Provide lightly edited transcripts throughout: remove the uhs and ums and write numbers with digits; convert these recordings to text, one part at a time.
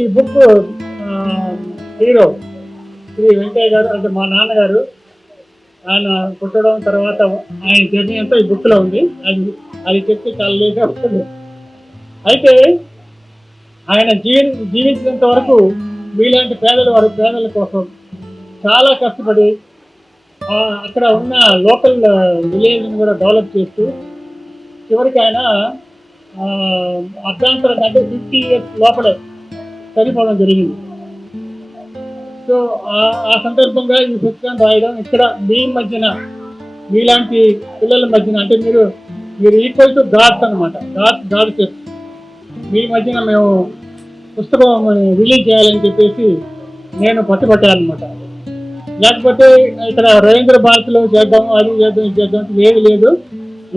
ఈ book hero Shri Venkaiah గారు అంటే మా నాన్నగారు ఆయన పుట్టడం తర్వాత ఆయన జర్నీ అంతా ఈ బుక్లో ఉంది. అది చెప్తే చాలా లేట్ వస్తుంది. అయితే ఆయన జీవించినంత వరకు మీలాంటి పేదల కోసం చాలా కష్టపడి అక్కడ ఉన్న లోకల్ విలేజ్ని కూడా డెవలప్ చేస్తూ చివరికి ఆయన అర్ధాంతరం అంటే 50 years లోపలే చనిపోవడం జరిగింది. సో ఆ సందర్భంగా ఈ పుస్తకాన్ని రాయడం, ఇక్కడ మీ మధ్యన మీలాంటి పిల్లల మధ్యన అంటే మీరు ఈక్వల్ టు గాడ్స్ అనమాట, గాడ్ మీ మధ్యన మేము పుస్తకం రిలీజ్ చేయాలని చెప్పేసి నేను పట్టుబట్టాను అనమాట. లేకపోతే ఇక్కడ రవీంద్ర భారతిలో చేద్దాము, అది చేద్దాం, ఇది చేద్దాం, ఏది లేదు,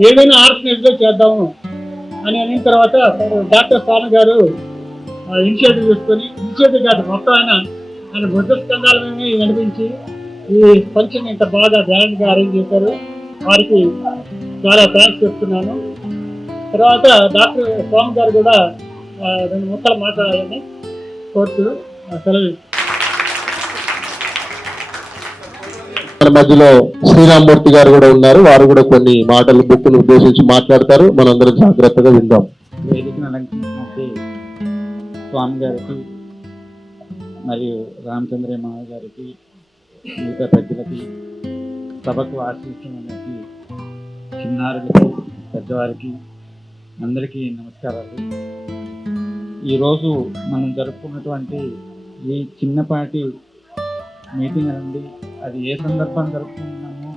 ఏదైనా ఆర్గనైజ్లో చేద్దాము అని అయిన తర్వాత డాక్టర్ స్వామి గారు ఇనిషియేటివ్ తీసుకొని, ఇనిషియేటివ్ కాదు మొత్తం ఆయన బుద్ధ స్కంధాలమే నడిపించి ఈ ఫంక్షన్ ఇంత బాగా గ్రాండ్గా అరేంజ్ చేశారు. వారికి చాలా థ్యాంక్స్ చెప్తున్నాను. తర్వాత డాక్టర్ స్వామి గారు కూడా 2 ముక్కలు మాట్లాడాలని కోరుతూ సెలవు. మన మధ్యలో శ్రీరామ్మూర్తి గారు కూడా ఉన్నారు. వారు కూడా కొన్ని మాటలు బుక్ను ఉద్దేశించి మాట్లాడతారు. మనందరం జాగ్రత్తగా విందాం. వేదికను అలంకరించినటువంటి స్వామి గారికి మరియు రామచంద్రయ్య గారికి, మిగతా పెద్దలకి, సభకు ఆశిస్తున్నటువంటి చిన్నారులకి, పెద్దవారికి అందరికీ నమస్కారాలు. ఈరోజు మనం జరుపుకున్నటువంటి ఈ చిన్నపాటి మీటింగ్ అండి, అది ఏ సందర్భం జరుపుకుంటున్నామో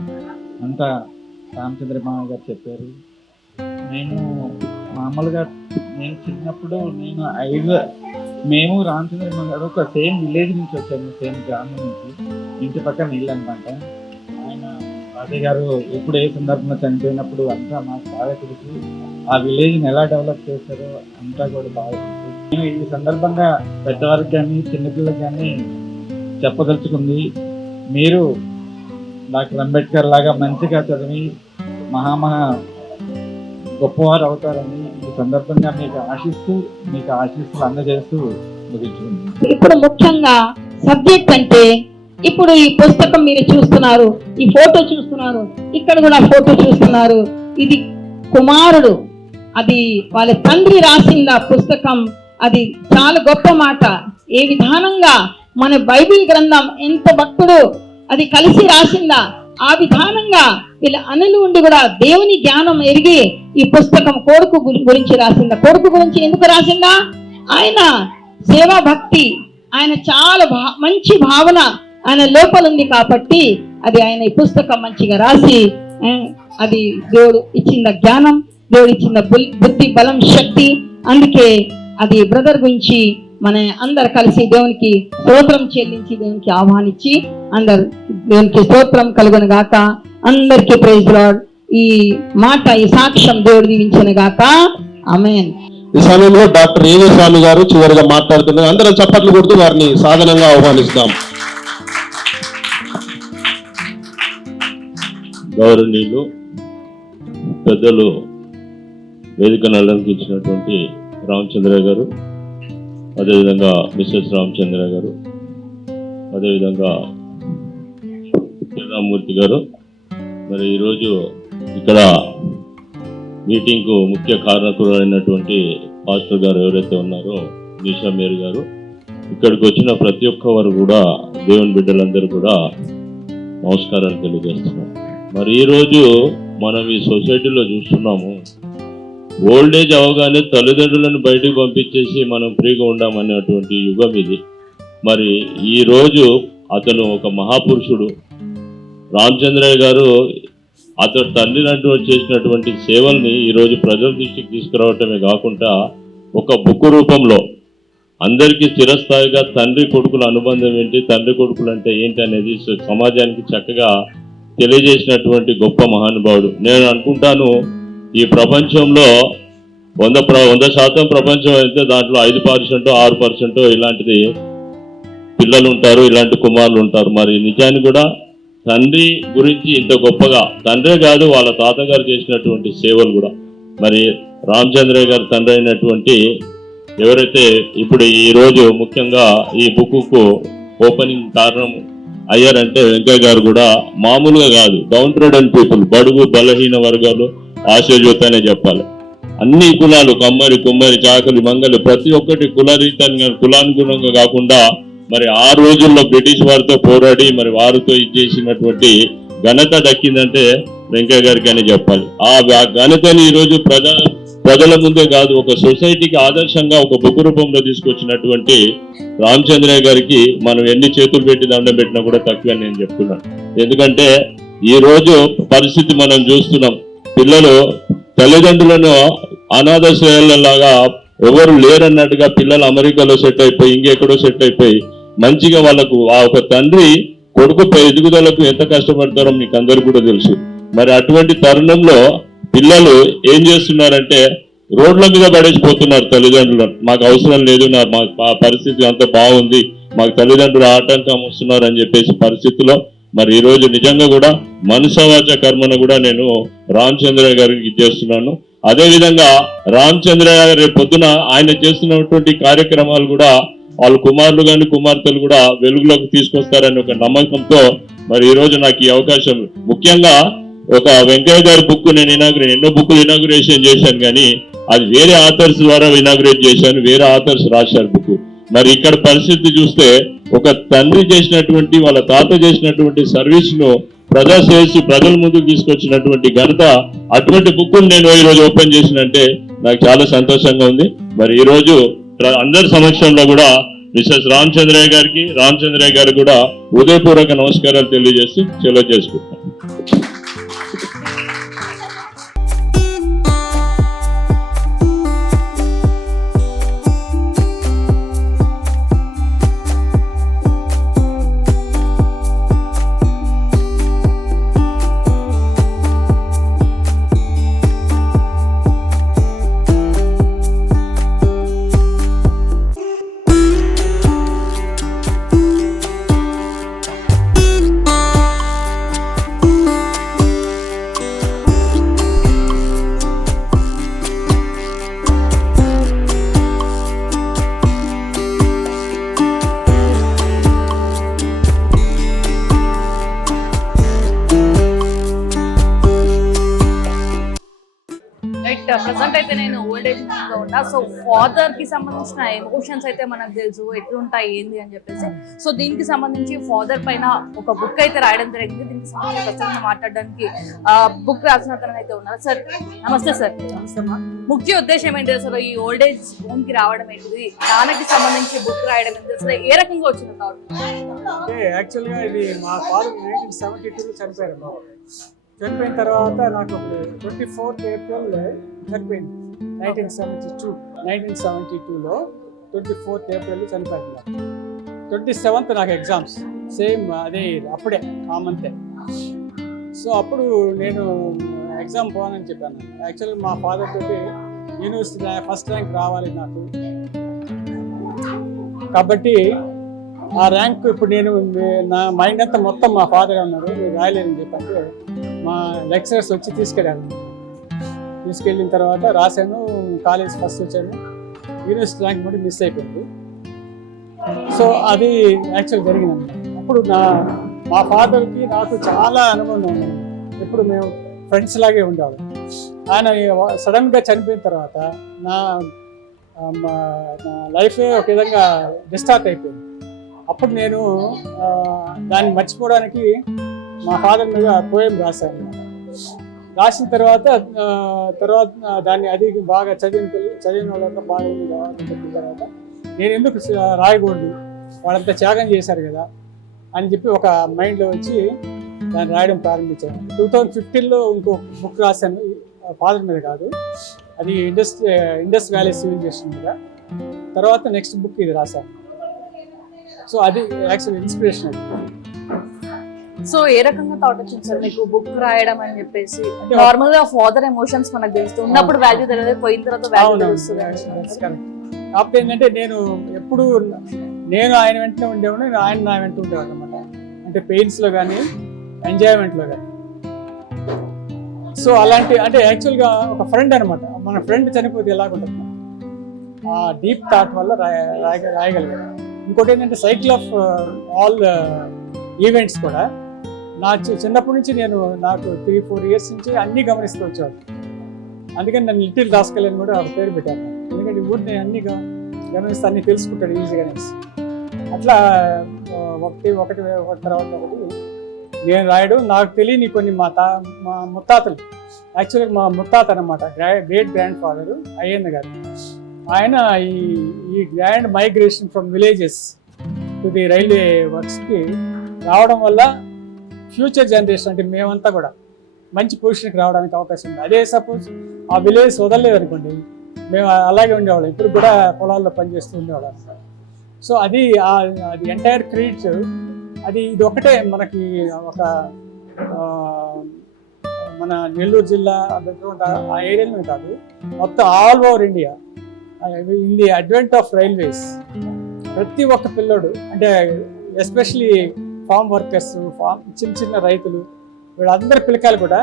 అంతా రామచంద్రయ్య గారు చెప్పారు. మామూలుగా నేను చిన్నప్పుడు మేము రామచంద్రయ్య గారు ఒక సేమ్ విలేజ్ నుంచి వచ్చాము, సేమ్ గ్రామం నుంచి, ఇంటి పక్కన ఇల్లు అనమాట. ఆయన తాతయ్య గారు ఎప్పుడు ఏ సందర్భంలో చనిపోయినప్పుడు అంతా మాకు బాగా తెలుసు. ఆ విలేజ్ని ఎలా డెవలప్ చేస్తారో అంతా కూడా బాగా తెలుసు. నేను ఈ సందర్భంగా పెద్దవారికి కానీ చిన్నపిల్లలకు కానీ చెప్పదలుచుకుంది, మీరు డాక్టర్ అంబేద్కర్ లాగా మంచిగా చదివి మహా గొప్పవారు అవుతారని ఈ సందర్భంగా మీకు ఆశీస్సులు అందజేస్తూ ముగించుకుంది. ఇప్పుడు ముఖ్యంగా సబ్జెక్ట్ అంటే, ఇప్పుడు ఈ పుస్తకం మీరు చూస్తున్నారు, ఈ ఫోటో చూస్తున్నారు, ఇక్కడ కూడా ఫోటో చూస్తున్నారు. ఇది కుమారుడు, అది వాళ్ళ తండ్రి రాసింద పుస్తకం. అది చాలా గొప్ప మాట. ఏ విధానంగా మన బైబిల్ గ్రంథం ఎంత భక్తుడు అది కలిసి రాసిందా, ఆ విధానంగా వీళ్ళ అనులు ఉండి కూడా దేవుని జ్ఞానం ఎరిగి ఈ పుస్తకం కొడుకు గురించి రాసిందా. కొడుకు గురించి ఎందుకు రాసిందా? ఆయన సేవా భక్తి, ఆయన చాలా మంచి భావన ఆయన లోపల ఉంది కాబట్టి అది ఆయన ఈ పుస్తకం మంచిగా రాసి, అది దేవుడు ఇచ్చిన జ్ఞానం, దేవుడు ఇచ్చిన బుద్ధి, బలం, శక్తి. అందుకే అది బ్రదర్ గురించి మన అందరు కలిసి దేవునికి స్తోత్రం చెల్లించి దేవునికి ఆహ్వానించి అందరు దేవునికి స్తోత్రం కలుగును గాక. అందరికీ ప్రైజ్ లార్డ్. ఈ మాట, ఈ సాక్ష్యం దేవుడు దీవించును గాక. ఆమేన్. ఈ సమయంలో డాక్టర్ ఏవే స్వామి గారు చివరిగా మాట్లాడుతున్నారు. అందరం చప్పట్లు కొడుతూ వారిని సాధనంగా ఆహ్వానిస్తాం. గౌరవనీయులు పెద్దలు, వేదికను అలంకరించినటువంటి రామచంద్రయ్య గారు, అదేవిధంగా మిస్సెస్ రామచంద్రయ్య గారు, అదేవిధంగా శ్రీరామ్మూర్తి గారు, మరి ఈరోజు ఇక్కడ మీటింగ్కు ముఖ్య కారణకులైనటువంటి పాస్టర్ గారు ఎవరైతే ఉన్నారో నిషా మేరీ గారు, ఇక్కడికి వచ్చిన ప్రతి ఒక్కరు కూడా దేవుని బిడ్డలందరూ కూడా నమస్కారాలు తెలియజేస్తున్నాం. మరి ఈరోజు మనం ఈ సొసైటీలో చూస్తున్నాము, ఓల్డ్ ఏజ్ అవగానే తల్లిదండ్రులను బయటికి పంపించేసి మనం ఫ్రీగా ఉండామనేటువంటి యుగం ఇది. మరి ఈరోజు అతను ఒక మహాపురుషుడు రామచంద్రయ్య గారు, అతడు తండ్రి చేసినటువంటి సేవల్ని ఈరోజు ప్రజల దృష్టికి తీసుకురావటమే కాకుండా ఒక బుక్ రూపంలో అందరికీ చిరస్థాయిగా తండ్రి కొడుకుల అనుబంధం ఏంటి, తండ్రి కొడుకులు అంటే ఏంటి అనేది సమాజానికి చక్కగా తెలియజేసినటువంటి గొప్ప మహానుభావుడు. నేను అనుకుంటాను, ఈ ప్రపంచంలో 100% ప్రపంచం అయితే దాంట్లో 5%, 6% ఇలాంటిది పిల్లలు ఉంటారు, ఇలాంటి కుమారులు ఉంటారు. మరి నిజానికి కూడా తండ్రి గురించి ఇంత గొప్పగా, తండ్రే కాదు వాళ్ళ తాతగారు చేసినటువంటి సేవలు కూడా, మరి రామచంద్రయ్య గారు తండ్రి అయినటువంటి ఎవరైతే ఇప్పుడు ఈ రోజు ముఖ్యంగా ఈ బుక్కు ఓపెనింగ్ కారణం అయ్యారంటే వెంకయ్య గారు కూడా మామూలుగా కాదు, డౌన్ ట్రేడెడ్ పీపుల్, బడుగు బలహీన వర్గాలు ఆశీర్వతనే చెప్పాలి. అన్ని కులాలు, కమ్మరి, కుమ్మరి, చాకలి, మంగలి, ప్రతి ఒక్కటి కులరీతంగా కులానుగుణంగా కాకుండా మరి ఆ రోజుల్లో బ్రిటిష్ వారితో పోరాడి మరి వారితో ఇచ్చేసినటువంటి ఘనత దక్కిందంటే వెంకయ్య గారికి అని చెప్పాలి. ఆ ఘనతని ఈరోజు ప్రజల ముందే కాదు, ఒక సొసైటీకి ఆదర్శంగా ఒక బుక్ రూపంలో తీసుకొచ్చినటువంటి రామచంద్రయ్య గారికి మనం ఎన్ని చేతులు పెట్టి దండం పెట్టినా కూడా తక్కువ నేను చెప్తున్నాను. ఎందుకంటే ఈ రోజు పరిస్థితి మనం చూస్తున్నాం. పిల్లలు తల్లిదండ్రులను అనాథాశ్రయాలలాగా ఎవరు లేరన్నట్టుగా పిల్లలు అమెరికాలో సెట్ అయిపోయి ఇంకెక్కడో సెట్ అయిపోయి మంచిగా వాళ్ళకు ఆ ఒక తండ్రి కొడుకు ఎదుగుదలకు ఎంత కష్టపడతారో మీకు అందరికీ కూడా తెలుసు. మరి అటువంటి తరుణంలో పిల్లలు ఏం చేస్తున్నారంటే రోడ్ల మీద పడేసిపోతున్నారు తల్లిదండ్రులను. మాకు అవసరం లేదు, మా పరిస్థితి అంత బాగుంది, మాకు తల్లిదండ్రులు ఆటంకం వస్తున్నారు అని చెప్పేసి పరిస్థితిలో మరి ఈ రోజు నిజంగా కూడా మనసవాచ కర్మను కూడా నేను రామచంద్రయ్య గారికి ఇచ్చేస్తున్నాను. అదేవిధంగా రామచంద్రయ్య గారు రేపు పొద్దున ఆయన చేస్తున్నటువంటి కార్యక్రమాలు కూడా వాళ్ళ కుమారులు కానీ కుమార్తెలు కూడా వెలుగులోకి తీసుకొస్తారని ఒక నమ్మకంతో మరి ఈ రోజు నాకు ఈ అవకాశం, ముఖ్యంగా ఒక వెంకయ్య గారి బుక్ నేను ఎన్నో బుక్లు ఇనాగ్రేషన్ చేశాను, కానీ అది వేరే ఆథర్స్ ద్వారా ఇనాగ్రేట్ చేశాను, వేరే ఆథర్స్ రాశారు బుక్. మరి ఇక్కడ పరిస్థితి చూస్తే ఒక తండ్రి చేసినటువంటి వాళ్ళ తాత చేసినటువంటి సర్వీస్ ను ప్రజల ముందుకు తీసుకొచ్చినటువంటి ఘనత అటువంటి బుక్ నేను ఈ రోజు ఓపెన్ చేసినంటే నాకు చాలా సంతోషంగా ఉంది. మరి ఈ రోజు అందరి సమక్షంలో కూడా మిస్సెస్ రామచంద్రయ్య గారికి కూడా హృదయపూర్వక నమస్కారాలు తెలియజేసి సెలవు చేసుకుంటాను. ప్రజెంట్ అయితే నేను ఓల్డ్ ఏజ్ లో ఉన్నా. సో ఫాదర్ కి సంబంధించిన ఎమోషన్స్ అయితే మనకు తెలుసు ఎట్లుంటాయి ఏంది అని చెప్పేసి. సో దీనికి సంబంధించి ఫాదర్ పైన ఒక బుక్ అయితే రాయడం జరిగింది. దీనికి సంబంధించి ప్రస్తుతం మాట్లాడడానికి బుక్ రాసిన అతను అయితే ఉన్నారు. సార్ నమస్తే. సార్ ముఖ్య ఉద్దేశం ఏంటి అసలు ఈ ఓల్డ్ ఏజ్ హోమ్ కి రావడం ఏంటిది, నాన్నకి సంబంధించి బుక్ రాయడం ఏంటి, అసలు ఏ రకంగా వచ్చింది థాట్? యాక్చువల్గా ఇది మా ఫాదర్ 1972 చనిపోయారు. చనిపోయిన తర్వాత నాకు 24th ఏప్రిల్ చనిపోయింది 1972లో 24th ఏప్రిల్ చనిపోయింది. 27th నాకు ఎగ్జామ్స్ సేమ్ అదే అప్పుడే ఆ మంతే. సో అప్పుడు నేను ఎగ్జామ్ పోనని చెప్పాను. యాక్చువల్గా మా ఫాదర్ తోటి యూనివర్సిటీ ఫస్ట్ ర్యాంక్ రావాలి నాకు, కాబట్టి ఆ ర్యాంక్ ఇప్పుడు నేను నా మైండ్ అంతా మొత్తం మా ఫాదర్ ఉన్నారు, నేను రాయలేదని చెప్పంటే మా లెక్చరర్స్ వచ్చి తీసుకెళ్ళిన తర్వాత రాశాను, కాలేజ్ ఫస్ట్ వచ్చాను, యూనివర్సిటీ ర్యాంక్ కూడా మిస్ అయిపోయింది. సో అది యాక్చువల్ జరిగిందండి. అప్పుడు మా ఫాదర్కి నాకు చాలా అనుభవం ఉంది. ఎప్పుడు మేము ఫ్రెండ్స్ లాగే ఉండేవాళ్ళం. ఆయన సడన్గా చనిపోయిన తర్వాత నా లైఫే ఒక విధంగా డిస్టార్ట్ అయిపోయింది. అప్పుడు నేను దాన్ని మర్చిపోవడానికి మా ఫాదర్ మీద పోయం రాశాను. రాసిన తర్వాత దాన్ని అది బాగా చదివిన వాళ్ళంతా బాగా చెప్పిన తర్వాత నేను ఎందుకు రాయకూడదు, వాళ్ళంతా త్యాగం చేశారు కదా అని చెప్పి ఒక మైండ్లో వచ్చి దాన్ని రాయడం ప్రారంభించాను. 2015లో ఇంకో బుక్ రాశాను, ఫాదర్ మీద కాదు, అది ఇండస్ వ్యాలీ సివిలైజేషన్ మీద. తర్వాత నెక్స్ట్ బుక్ ఇది రాశాను. సో అది యాక్చువల్ ఇన్స్పిరేషన్. సో ఏ రకంగా థాట్ వచ్చింది సార్ మీకు బుక్ రాయడం అని చెప్పేసి? నార్మల్ గా ఫాదర్ ఎమోషన్స్ మనకు తెలుస్తుంది, ఉన్నప్పుడు వాల్యూ తెలియదు, పోయిన తర్వాత వాల్యూ తెలుస్తుంది. కాకపోతే ఏంటంటే నేను ఆయన వెంటనే ఉండేవాడు, ఆయన నా వెంట ఉండేవాడు అనమాట. అంటే పెయిన్స్ లో కానీ ఎంజాయ్మెంట్ లో కానీ. సో అలాంటి అంటే యాక్చువల్గా ఒక ఫ్రెండ్ అనమాట. మన ఫ్రెండ్ చనిపోతే ఎలాగుంటుంది, ఆ డీప్ థాట్ వల్ల రాయగలిగాను. ఇంకోటి ఏంటంటే సైకిల్ ఆఫ్ ఆల్ ఈవెంట్స్ కూడా నా చిన్నప్పటి నుంచి నాకు 3-4 ఇయర్స్ నుంచి అన్నీ గమనిస్తూ వచ్చాను. అందుకని నన్ను లిటిల్ రాస్కల్ అని కూడా ఒక పేరు పెట్టాను. ఎందుకంటే ఊరిని అన్ని గమనిస్తే అన్ని తెలుసుకుంటాడు ఈజీగానే. అట్లా ఒకటి తర్వాత ఒకటి నేను రాయడం, నాకు తెలియని కొన్ని మా ముత్తాతలు, యాక్చువల్గా మా ముత్తాత అనమాట, గ్రేట్ గ్రాండ్ ఫాదర్ అయ్యన్న గారు. ఆయన ఈ grand migration from villages to the railway వర్క్స్కి రావడం వల్ల ఫ్యూచర్ జనరేషన్ అంటే మేమంతా కూడా మంచి పొజిషన్కి రావడానికి అవకాశం ఉంది. అదే సపోజ్ ఆ విలేజ్ వదలలేదు అనుకోండి, మేము అలాగే ఉండేవాళ్ళం, ఇప్పుడు కూడా పొలాల్లో పనిచేస్తూ ఉండేవాళ్ళం. సో అది ఎంటైర్ క్రెడిట్ ఇది ఒకటే మనకి ఒక మన నెల్లూరు జిల్లా ఆ ఏరియాలోనే కాదు, మొత్తం all over India in the advent of railways ప్రతి ఒక్క పిల్లోడు, అంటే ఎస్పెషలీ ఫామ్ వర్కర్స్, చిన్న రైతులు, వీళ్ళందరి పిల్లకాయలు కూడా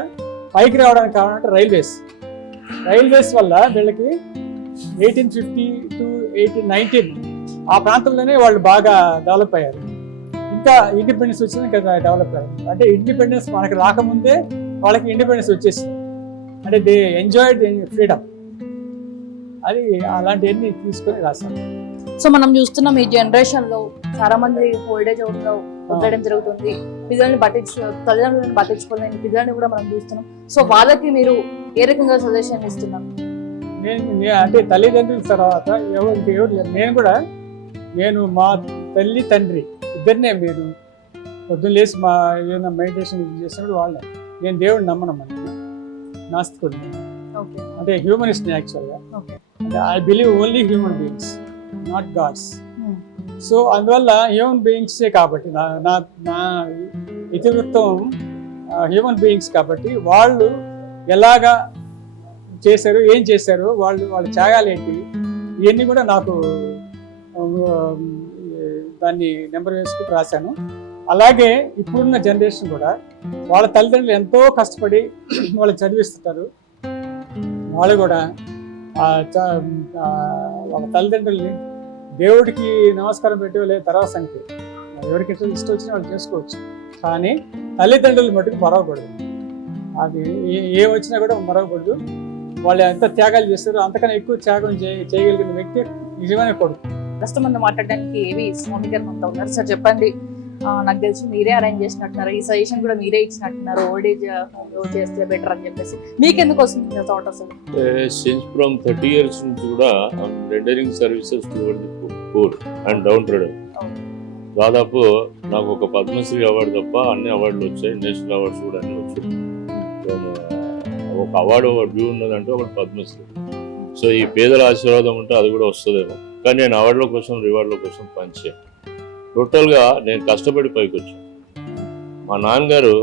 పైకి రావడానికి కావాలంటే రైల్వేస్ వల్ల వీళ్ళకి 1850 to 1819 ఆ ప్రాంతంలోనే వాళ్ళు బాగా డెవలప్ అయ్యారు. ఇంకా ఇండిపెండెన్స్ వచ్చింది ఇంకా డెవలప్ అయ్యారు. అంటే ఇండిపెండెన్స్ మనకి రాకముందే వాళ్ళకి ఇండిపెండెన్స్ వచ్చేసింది. అంటే దే ఎంజాయ్డ్ ఫ్రీడమ్. అది అలాంటివన్నీ తీసుకొని రాశాను. సో మనం చూస్తున్నాం ఈ జనరేషన్ లో చాలా మంది ఓల్డేజ్ హోమ్ లో వదలడం జరుగుతుంది. తల్లిదండ్రులను పట్టించుకోలేని పిల్లల్ని కూడా మనం చూస్తున్నాం. సో వాళ్ళకి మీరు ఏ రకంగా సజెషన్ ఇస్తున్నారు? అంటే తల్లిదండ్రుల తర్వాత ఎవరు లేరు. నేను మా తల్లి తండ్రి ఇద్దరినే, మీరు పొద్దున్న లేచి ఏదైనా మెడిటేషన్ చేసినప్పుడు వాళ్ళే. నేను దేవుడిని నమ్మనమ్మని, నాస్తికుడిని, అంటే హ్యూమనిస్ట్ని యాక్చువల్గా. అంటే I believe only human beings, not gods. So అందువల్ల హ్యూమన్ బీయింగ్సే కాబట్టి నా ఇతివృత్తం హ్యూమన్ బీయింగ్స్ కాబట్టి వాళ్ళు ఎలాగా చేశారు, ఏం చేశారు, వాళ్ళ త్యాగాలు ఏంటి, ఇవన్నీ కూడా నాకు దాన్ని నెంబర్ వేసుకుంటూ రాశాను. అలాగే ఇప్పుడున్న జనరేషన్ కూడా వాళ్ళ తల్లిదండ్రులు ఎంతో కష్టపడి వాళ్ళు చదివిస్తుంటారు. వాళ్ళు కూడా వాళ్ళ తల్లిదండ్రుల్ని దేవుడికి నమస్కారం పెట్టే తర్వాత సంగతి, ఎవరికి ఇష్టం వచ్చినా వాళ్ళు చేసుకోవచ్చు. కానీ తల్లిదండ్రులు మటుకు మరవకూడదు. అది ఏ వచ్చినా కూడా మరవకూడదు. వాళ్ళు ఎంత త్యాగాలు చేస్తారో అంతకన్నా ఎక్కువ త్యాగం చేయగలిగిన వ్యక్తి నిజమైన కొడుకు. ప్రస్తుతం మనం మాట్లాడడానికి ఏవి స్వామి గారు మనతో ఉన్నారు. సార్ చెప్పండి, నాకు తెలిసి మీరే అరేంజ్ చేసినట్టున్నారు, ఈ సజెషన్ కూడా మీరే ఇచ్చినట్టున్నారు, ఓల్డ్ ఏజ్ హోమ్ లో చేస్తే బెటర్ అని చెప్పేసి. మీకెందుకు వస్తుంది థాట్ అసలు? సిన్స్ ఫ్రమ్ 30 years నుంచి కూడా rendering services towards the poor and down trader. దాదాపు నాకు ఒక పద్మశ్రీ అవార్డు తప్ప అన్ని అవార్డులు వచ్చాయి, నేషనల్ అవార్డ్స్ కూడా అన్ని వచ్చాయి. ఒక అవార్డు డ్యూ ఉన్నదంటే ఒకటి పద్మశ్రీ. సో ఈ పేదల ఆశీర్వాదం ఉంటే అది కూడా వస్తుందేమో. కానీ నేను అవార్డుల కోసం రివార్డుల కోసం పనిచేయను. టోటల్గా నేను కష్టపడి పైకి వచ్చాను. మా నాన్నగారు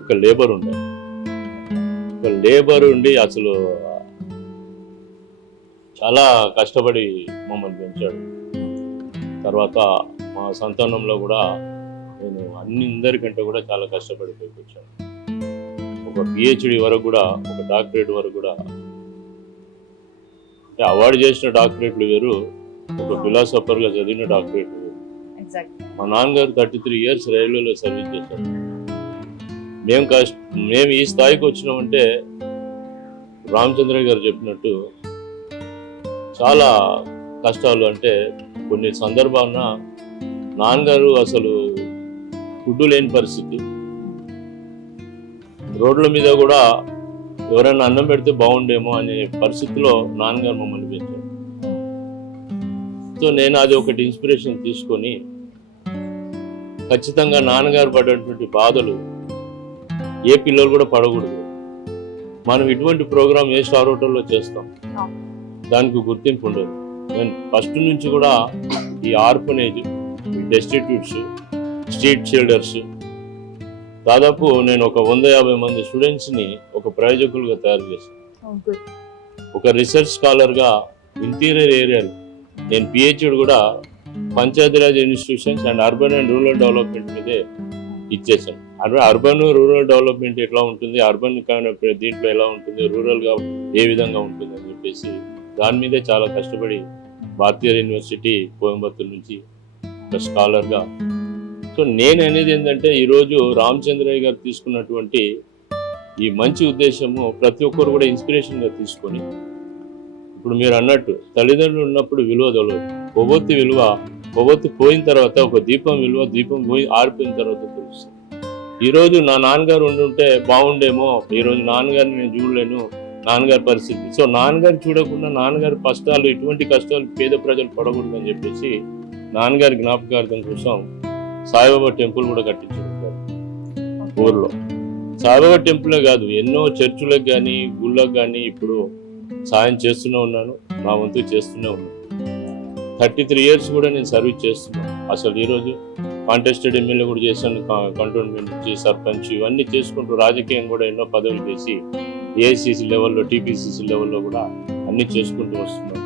ఒక లేబర్ ఉండి అసలు చాలా కష్టపడి మమ్మల్ని పెంచాడు. తర్వాత మా సంతానంలో కూడా నేను అందరికంటే కూడా చాలా కష్టపడి పైకి వచ్చాను. ఒక PhD వరకు కూడా, ఒక డాక్టరేట్ వరకు కూడా. అంటే అవార్డు చేసిన డాక్టరేట్లు వేరు, ఒక ఫిలాసఫర్గా చదివిన డాక్టరేట్ వేరు. మా నాన్నగారు 33 years రైల్వేలో సర్వీస్ చేశారు. మేము ఈ స్థాయికి వచ్చినామంటే రామచంద్ర గారు చెప్పినట్టు చాలా కష్టాలు. అంటే కొన్ని సందర్భాన నాన్నగారు అసలు ఫుడ్ లేని పరిస్థితి, రోడ్ల మీద కూడా ఎవరైనా అన్నం పెడితే బాగుండేమో అనే పరిస్థితిలో నాన్నగారు మమ్మల్ని పెంచారు. సో నేను అది ఒకటి ఇన్స్పిరేషన్ తీసుకొని ఖచ్చితంగా నాన్నగారు పడేటువంటి బాధలు ఏ పిల్లలు కూడా పడకూడదు. మనం ఇటువంటి ప్రోగ్రామ్ ఏ స్టార్ హోటల్లో చేస్తాం, దానికి గుర్తింపు ఉండదు. నేను ఫస్ట్ నుంచి కూడా ఈ ఆర్ఫనేజ్, ఈ డెస్టిట్యూట్స్, స్ట్రీట్ చిల్డ్రన్స్, దాదాపు నేను ఒక 150 మంది స్టూడెంట్స్ని ఒక ప్రయోజకులుగా తయారు చేశాను. ఒక రీసెర్చ్ స్కాలర్గా ఇంటీరియర్ ఏరియాలు నేను PhD కూడా Panchayati Raj institutions and urban and rural development మీదే ఇచ్చేసాను. అంటే అర్బన్ రూరల్ డెవలప్మెంట్ ఎట్లా ఉంటుంది, అర్బన్ దీంట్లో ఎలా ఉంటుంది, రూరల్గా ఏ విధంగా ఉంటుంది అని చెప్పేసి దాని మీదే చాలా కష్టపడి భారతీయ యూనివర్సిటీ కోయంబత్తూరు నుంచి ఒక స్కాలర్గా. సో నేను అనేది ఏంటంటే ఈరోజు రామచంద్రయ్య గారు తీసుకున్నటువంటి ఈ మంచి ఉద్దేశము ప్రతి ఒక్కరు కూడా ఇన్స్పిరేషన్గా తీసుకొని, ఇప్పుడు మీరు అన్నట్టు తల్లిదండ్రులు ఉన్నప్పుడు విలువ తెలియదు, కొవ్వొత్తి పోయిన తర్వాత ఒక దీపం విలువ దీపం పోయి ఆరిపోయిన తర్వాత తెలుస్తుంది. ఈరోజు నా నాన్నగారు ఉండుంటే బాగుండేమో, ఈరోజు నాన్నగారిని నేను చూడలేను, నాన్నగారి పరిస్థితి. సో నాన్నగారు చూడకుండా నాన్నగారి కష్టాలు, ఎటువంటి కష్టాలు పేద ప్రజలు పడకూడదని చెప్పేసి నాన్నగారి జ్ఞాపకార్థం కోసం సాయిబాబా టెంపుల్ కూడా కట్టించారు ఊర్లో. సాయిబాబా టెంపులే కాదు, ఎన్నో చర్చులకు కానీ గుళ్ళకు కానీ ఇప్పుడు సాయం చేస్తూనే ఉన్నాను, నా వంతు చేస్తూనే ఉన్నాను. 33 years కూడా నేను సర్వీస్ చేస్తున్నాను. అసలు ఈరోజు కాంటెస్టెడ్ ఎమ్మెల్యే కూడా చేశాను, కంటోన్మెంట్ నుంచి సర్పంచ్, ఇవన్నీ చేసుకుంటూ రాజకీయం కూడా ఎన్నో పదవులు చేసి ఏఐసిసి లెవెల్లో, టీపీసీసీ లెవెల్లో కూడా అన్ని చేసుకుంటూ వస్తున్నాను.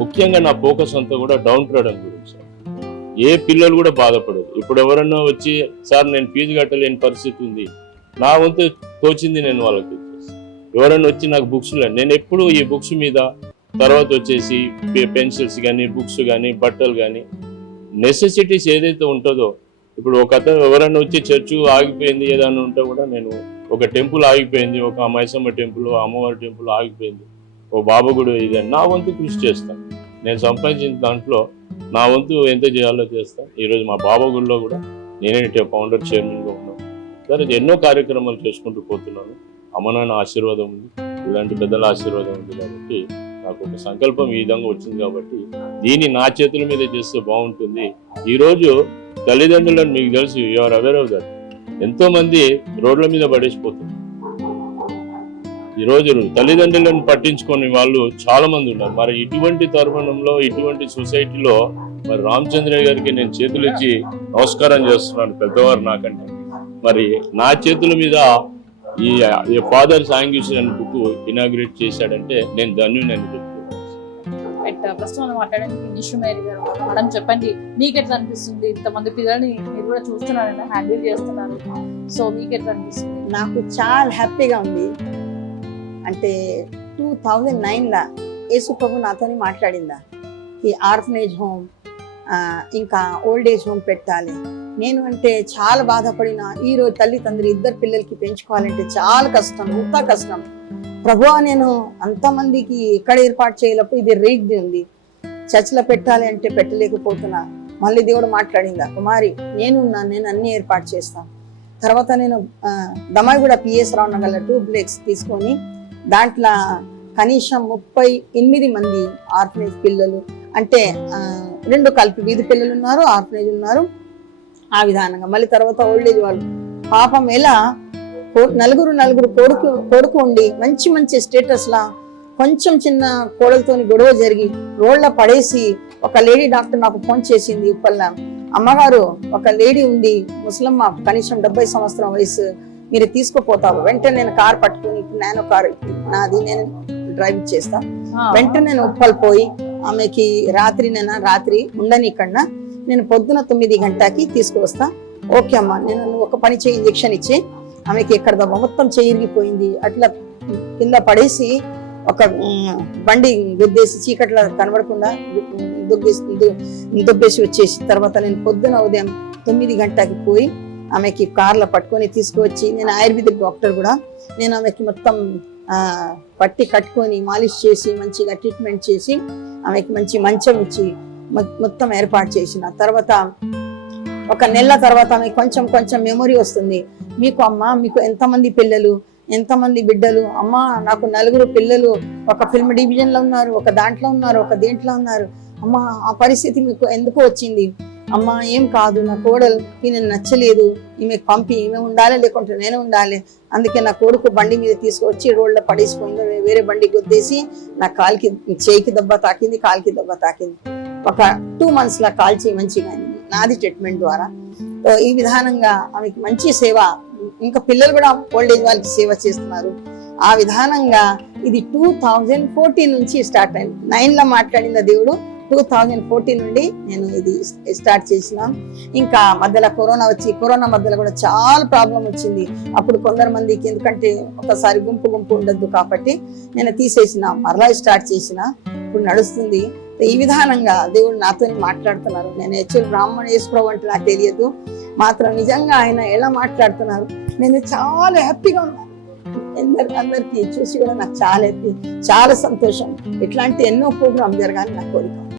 ముఖ్యంగా నా ఫోకస్ అంతా కూడా డౌన్ ట్రోడన్ గురించి. ఏ పిల్లలు కూడా బాధపడదు. ఇప్పుడు ఎవరన్నా వచ్చి సార్ నేను ఫీజు కట్టలేని పరిస్థితి ఉంది, నా వంతు తోచింది నేను వాళ్ళకి ఇచ్చేసి. ఎవరన్నా వచ్చి నాకు బుక్స్ లేదు, నేను ఎప్పుడు ఈ బుక్స్ మీద, తర్వాత వచ్చేసి పెన్సిల్స్ కానీ బుక్స్ కానీ బట్టలు కానీ నెసెసిటీస్ ఏదైతే ఉంటుందో, ఇప్పుడు ఒక అతను ఎవరన్నా వచ్చి చర్చ్ ఆగిపోయింది ఏదన్నా ఉంటే కూడా నేను ఒక టెంపుల్ ఆగిపోయింది, ఒక మైసమ్మ టెంపుల్, అమ్మవారి టెంపుల్ ఆగిపోయింది, ఓ బాబా గుడి, ఇది నా వంతు కృషి చేస్తాను. నేను సంపాదించిన దాంట్లో నా వంతు ఎంత చేయాలో చేస్తాను. ఈరోజు మా బాబా గుడిలో కూడా నేనే ఫౌండర్ చైర్మన్గా ఉన్నాను. సరే ఎన్నో కార్యక్రమాలు చేసుకుంటూ పోతున్నాను. అమ్మ నాన్న ఆశీర్వాదం ఉంది, ఇలాంటి పెద్దల ఆశీర్వాదం ఉంది కాబట్టి నాకు ఒక సంకల్పం ఈ విధంగా వచ్చింది కాబట్టి దీన్ని నా చేతుల మీద చేస్తే బాగుంటుంది. ఈరోజు తల్లిదండ్రులను మీకు తెలుసు, యూఆర్ అవేర్ ఆఫ్ దట్, ఎంతో మంది రోడ్ల మీద పడేసిపోతున్నారు. ఈరోజు తల్లిదండ్రులను పట్టించుకొని వాళ్ళు చాలా మంది ఉన్నారు. మరి ఇటువంటి తరుణంలో, ఇటువంటి సొసైటీలో మరి రామచంద్రయ్య గారికి నేను చేతులు ఇచ్చి నమస్కారం చేస్తున్నాను, పెద్దవారు నాకంటే. మరి నా చేతుల మీద ఈ ఫాదర్ సాంగ్యూషన్ బుక్ ఇనాగ్రేట్ చేశాడంటే నేను ధన్యుని చెప్తున్నాను. ప్రస్తుతం మాట్లాడడానికి నిషు మేరీ గారు. మేడం చెప్పండి, మీకు ఎట్లా అనిపిస్తుంది? ఇంతమంది పిల్లల్ని మీరు కూడా చూస్తున్నారంటే, హ్యాండిల్ చేస్తున్నారు, సో మీకు ఎట్లా అనిపిస్తుంది? నాకు చాలా హ్యాపీగా ఉంది. అంటే 2009లా యేసు ప్రభు నాతోని మాట్లాడిందా, ఈ ఆర్ఫనేజ్ హోమ్ ఇంకా ఓల్డ్ ఏజ్ హోమ్ పెట్టాలి. నేను అంటే చాలా బాధపడిన. ఈరోజు తల్లిదండ్రులు ఇద్దరు పిల్లలకి పెంచుకోవాలంటే చాలా కష్టం, ఎంత కష్టం. ప్రభువా నేను అంతమందికి ఎక్కడ ఏర్పాటు చేయలేపు, ఇది రేగ్ది ఉంది, చర్చిలో పెట్టాలి అంటే పెట్టలేకపోతున్నా. మళ్ళీ దేవుడు మాట్లాడిందా, కుమారి నేనున్నాను, నేను అన్ని ఏర్పాటు చేస్తాను. తర్వాత నేను దమాయిగూడ పిఎస్ రావు నగర్లో 2 blocks తీసుకొని దాంట్లో కనీసం 38 మంది ఆర్ఫనేజ్ పిల్లలు, అంటే 2 కలిపి వీధి పిల్లలు ఉన్నారు, ఆర్ఫనేజ్ ఉన్నారు, ఆ విధానంగా. మళ్ళీ తర్వాత ఓల్డ్ ఏజ్ వాళ్ళు పాపం ఎలా నలుగురు కొడుకు ఉండి మంచి మంచి స్టేటస్ లా కొంచెం చిన్న కోడలతోని గొడవ జరిగి రోడ్ల పడేసి ఒక లేడీ డాక్టర్ నాకు ఫోన్ చేసింది ఉప్పల్లా, అమ్మగారు ఒక లేడీ ఉంది ముసలమ్మ, కనీసం 70 సంవత్సరం వయసు, మీరు తీసుకుపోతారు. వెంటనే నేను కార్ పట్టుకుని, నానో కార్ నాది, నేను డ్రైవ్ చేస్తా. వెంటనే నేను ఉప్పల్ పోయి ఆమెకి రాత్రి ఉండని కన్నా నేను పొద్దున 9 గంటకి తీసుకువస్తా. ఓకే అమ్మా, నేను ఒక పని చేయి, ఇంజెక్షన్ ఇచ్చి ఆమెకి ఎక్కడ దెబ్బ మొత్తం చెయ్యిరిగిపోయింది, అట్లా కింద పడేసి ఒక బండి గుద్దేసి చీకట్లా కనబడకుండా దుబ్బేసి వచ్చేసి, తర్వాత నేను పొద్దున ఉదయం 9 గంటకి పోయి ఆమెకి కార్లో పట్టుకొని తీసుకువచ్చి, నేను ఆయుర్వేదిక్ డాక్టర్ కూడా, నేను ఆమెకి మొత్తం పట్టి కట్టుకొని మాలిష్ చేసి మంచిగా ట్రీట్మెంట్ చేసి ఆమెకి మంచి మంచం ఇచ్చి మొత్తం ఏర్పాటు చేసిన తర్వాత 1 నెల తర్వాత ఆమెకి కొంచెం మెమొరీ వస్తుంది. మీకు అమ్మ, మీకు ఎంతమంది పిల్లలు, ఎంతమంది బిడ్డలు? అమ్మ నాకు 4 పిల్లలు, ఒక ఫిల్మ్ డివిజన్లో ఉన్నారు, ఒక దాంట్లో ఉన్నారు, ఒక దేంట్లో ఉన్నారు. అమ్మ ఆ పరిస్థితి మీకు ఎందుకు వచ్చింది? అమ్మ ఏం కాదు, నా కోడలుకి నేను నచ్చలేదు, ఈమెకు పంపి, ఈమె ఉండాలి లేకుంటే నేను ఉండాలి, అందుకే నా కొడుకు బండి మీద తీసుకొచ్చి రోడ్లో పడేసిపోయిందో, వేరే బండి గుద్దేసి నా కాలికి, చేయికి దెబ్బ తాకింది, కాలికి దెబ్బ తాకింది. ఒక 2 months లా కాల్చి మంచిగా నాది ట్రీట్మెంట్ ద్వారా. ఈ విధానంగా ఆమెకి మంచి సేవ, ఇంకా పిల్లలు కూడా ఓల్డ్ ఏజ్ వాళ్ళకి సేవ చేస్తున్నారు. ఆ విధానంగా ఇది 2014 నుంచి స్టార్ట్ అయింది. 9లో మాట్లాడిన దేవుడు 2014 నుండి నేను ఇది స్టార్ట్ చేసిన. ఇంకా మధ్యలో కరోనా మధ్యలో కూడా చాలా ప్రాబ్లం వచ్చింది. అప్పుడు కొందరు మందికి, ఎందుకంటే ఒకసారి గుంపు ఉండద్దు కాబట్టి నేను తీసేసిన, మరలా స్టార్ట్ చేసిన. ఇప్పుడు నడుస్తుంది. ఈ విధానంగా దేవుడు నాతో మాట్లాడుతున్నారు. నేను యాక్చువల్ బ్రాహ్మణ యేసుప్రభు అంటే నాకు తెలియదు, మాత్రం నిజంగా ఆయన ఎలా మాట్లాడుతున్నారు, నేను చాలా హ్యాపీగా ఉన్నాను. అందరికీ చూసి కూడా నాకు చాలా హ్యాపీ, చాలా సంతోషం. ఇట్లాంటి ఎన్నో ప్రోగ్రాం జరగాలని నా కోరిక.